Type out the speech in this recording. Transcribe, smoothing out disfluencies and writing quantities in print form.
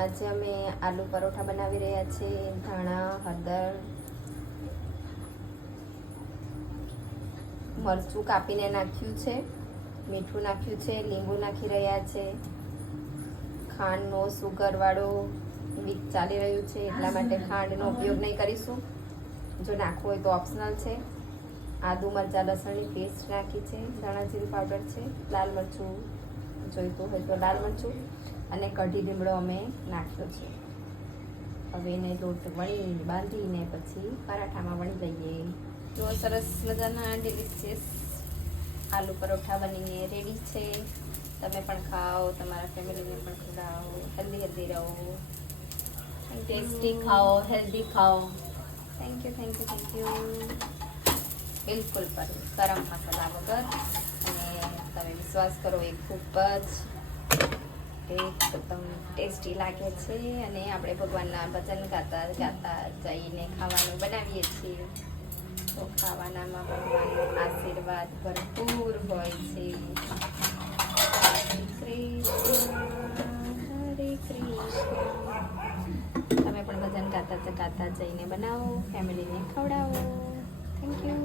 આજે અમે આલુ પરોઠા બનાવી રહ્યા છીએ. ધાણા, હળદર, મરચું કાપીને નાખ્યું છે, મીઠું નાખ્યું છે, લીંબુ નાખી રહ્યા છે. ખાંડનો સુગરવાળો વીક ચાલી રહ્યું છે એટલા માટે ખાંડનો ઉપયોગ નહીં કરીશું. જો નાખવું હોય તો ઓપ્શનલ છે. આદુ મરચાં લસણની પેસ્ટ નાખી છે, ધાણા જીરું પાવડર છે, લાલ મરચું જોઈતું હોય તો લાલ મરચું અને કઢી લીમડો અમે નાખ્યો છે. હવે એને લોટ વણી બાંધીને પછી પરાઠામાં વણી લઈએ. જો સરસ મજાના ડિલિશિયસ આલુ પરોઠા બનીને રેડી છે. તમે પણ ખાઓ, તમારા ફેમિલીને પણ ખવડાવો. હેલ્ધી રહો, ટેસ્ટી ખાઓ, હેલ્ધી ખાઓ. Thank you. બિલકુલ પર ગરમ મસાલા વગર. અને તમે વિશ્વાસ કરો એ ખૂબ જ એકદમ ટેસ્ટી લાગે છે. અને આપણે ભગવાનના ભજન ગાતા જઈને ખાવાનું બનાવીએ છીએ તો ખાવાનામાં ભગવાનનો આશીર્વાદ ભરપૂર હોય છે. હરે કૃષ્ણ. તમે પણ ભજન ગાતા જઈને બનાવો, ફેમિલીને ખવડાવો. Thank you.